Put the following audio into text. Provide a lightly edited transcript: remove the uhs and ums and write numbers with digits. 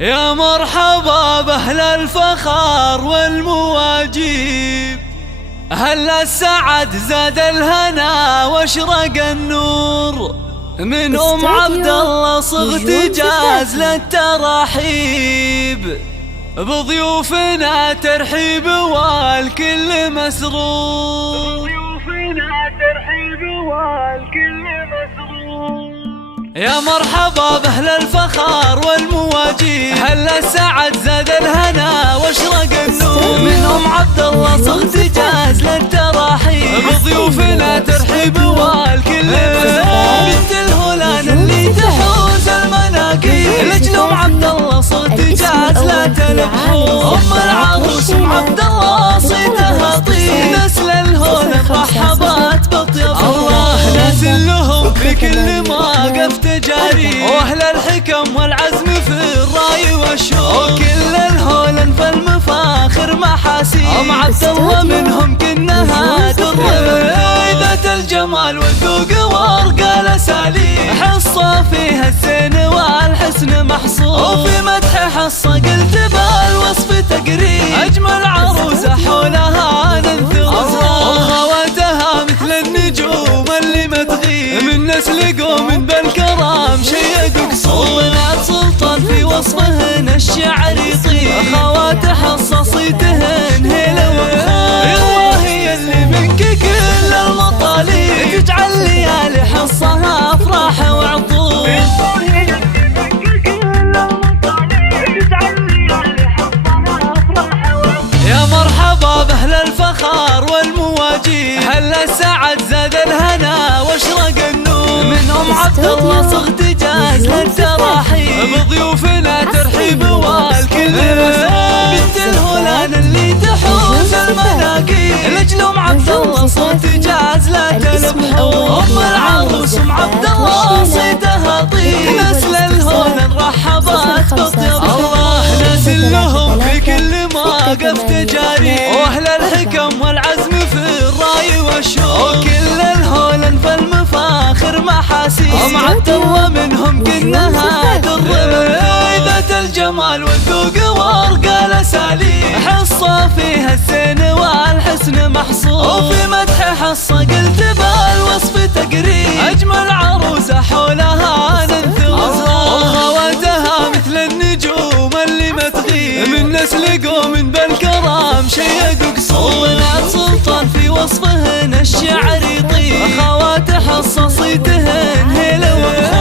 يا مرحبا بأهل الفخار والمواجيب، أهل السعد زاد الهنا واشرق النور، من أم عبد الله صغت جاز للترحيب، بضيوفنا ترحيب والكل مسرور. يا مرحبا بأهل الفخار والمواجيب، أهل السعد زاد الهنا واشرق النور، من أم عبد الله صغت جاز للترحيب، بضيوفنا ترحيب والكل مسرور، بنت الهلال اللي تحوز المناقيب، لجل أم عبد الله صغت جاز لا تلبحون، أم العروس أم عبد الله صيتها طيب، نسل الهلال رحبت بطيب الله، نازل لهم في كل موقف تجاري، واهل الحكم والعزم في الراي والشوق، وكل الهولن فالمفاخر محاسين، ام عبد الله منهم كنها در ذات الجمال والذوق وارقى الاساليب، حصه فيها الزين والحسن محصور، وفي مدح حصه قلت بالوصف تقريب، اجمل عروسه حولها ننثر وخواتها مثل النجوم اللي ما تغيب، من نسل قوم بالكرام شيد قصور، بنات سلطان في وصفهن الشعر يطيب، اخوات حصه صيتهن هيله وبخور، يلا هي اللي منك كل المطالب، تجعل ليالي حصها افراح وعطور. يا مرحبا بأهل الفخار والمواجيب، أهل السعد زاد الهنا واشرق النور، من أم عبد الله صغت جاز للترحيب، بضيوفنا ترحيب والكل مسرور، بنت الهلال اللي تحوز المناقيب، لجل أم عبد الله صغت جاز لا تلبحون، أم العروس أم عبد الله صيتها طيب، نسل الهلال رحبت بطيب الله، نازل لهم في كل موقف تجاري، واهل الحكم والعزم في الراي والشوق، وكل الهولن فالمفاخر محاسين، ام عبد الله منهم كنها در ذات الجمال والذوق وارقى الاساليب، حصه فيها الزين والحسن محصور، وفي مدح حصه قلت بالوصف تقريب، اجمل عروسه حولها ننثر وخواتها مثل النجوم اللي ما تغيب، من نسل قوم بالكرام شيد قصور، بنات سلطان في وصفهن الشعر يطيب، اخوات حصه صيتهن هيله وبخور.